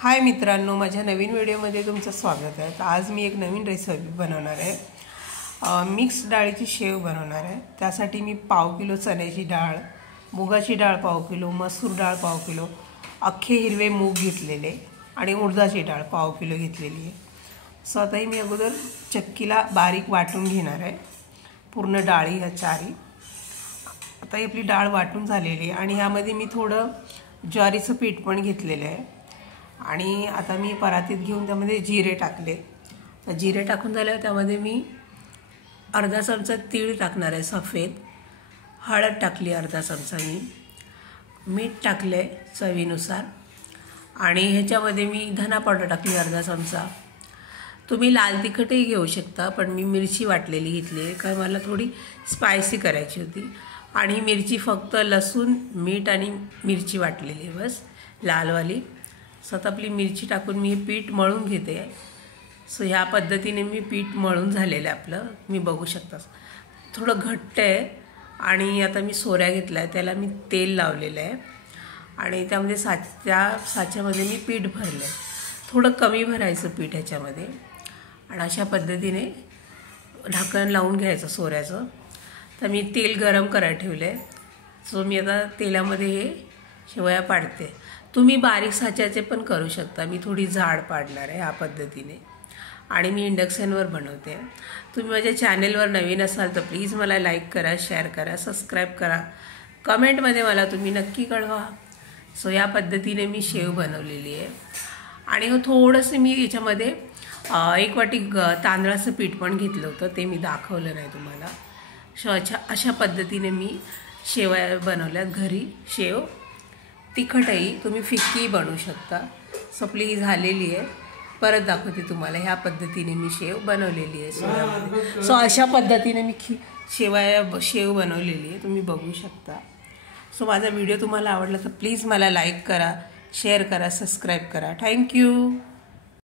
हाय मित्रांनो, माझ्या नवीन व्हिडिओमध्ये तुमचं स्वागत आहे। तर आज मी एक नवीन रेसिपी बनवणार आहे। मिक्स डाळीची शेव बनवणार आहे। त्यासाठी मी पाव किलो चण्याची डाळ, मुगाची डाळ पाव किलो, मसूर डाळ पाव किलो, अख्खे हिरवे मूग घेतलेले आणि उडदाची डाळ पाव किलो घेतलेली आहे। स्वतःही मी अगोदर चक्कीला बारीक वाटून घेणार आहे पूर्ण डाळी ह्या चारी। आता ही आपली डाळ वाटून झालेली आहे आणि ह्यामध्ये मी थोडं ज्वारीचं पीठ पण घेतलेलं आहे आणि आता मी परातीत घेऊन त्यामध्ये जिरे टाकले। जिरे टाकून झाल्यावर त्यामध्ये मी अर्धा चमचा तीळ टाकणार आहे सफेद, हळद टाकली अर्धा चमचा, मीठ टाकले चवीनुसार आणि ह्याच्यामध्ये मी धना पावडर टाकली अर्धा चमचा। तुम्ही लाल तिखटही घेऊ शकता, पण मी मिरची वाटलेली घेतली कारण मला थोडी स्पायसी करायची होती। आणि मिरची फक्त लसूण, मीठ आणि मिरची वाटलेली बस लालवाली। आता आपली मिरची टाकून मी पीठ मळून घेते। सो ह्या पद्धतीने मी पीठ मळून झालेलं आहे आपलं, मी बघू शकता थोडं घट्ट आहे। आणि आता मी सोऱ्या घेतला आहे, त्याला मी तेल लावलेलं आहे आणि त्यामध्ये त्या साच्यामध्ये मी पीठ भरलं आहे। थोडं कमी भरायचं पीठ ह्याच्यामध्ये आणि अशा पद्धतीने ढाकण लावून घ्यायचं सोऱ्याचं। तर मी तेल गरम करायला ठेवलं आहे। सो मी आता तेलामध्ये हे शेवया पाडते। तुम्ही बारीक साच्याचे पण करू शकता, मी थोडी जाड पाडणार आहे ह्या पद्धतीने आणि मी इंडक्शनवर बनवते। तुम्ही माझ्या चॅनेलवर नवीन असाल तर प्लीज मला लाईक करा, शेअर करा, सबस्क्राईब करा, कमेंटमध्ये मला तुम्ही नक्की कळवा। सो या पद्धतीने मी शेव बनवलेली आहे आणि थोडंसं मी याच्यामध्ये एक वाटी तांदळाचं पीठ पण घेतलं होतं, ते मी दाखवलं नाही तुम्हाला। सो अशा पद्धतीने मी शेवया बनवल्यात घरी। शेव तिखटही तुम्ही फिक्की बनवू शकता। सो आपली झालेली आहे, परत दाखवते तुम्हाला। ह्या पद्धतीने मी शेव बनवलेली आहे सोयामध्ये। सो अशा पद्धतीने मी शेव बनवलेली आहे, तुम्ही बघू शकता। सो माझा व्हिडिओ तुम्हाला आवडला तर प्लीज मला लाईक करा, शेअर करा, सबस्क्राईब करा। थँक्यू।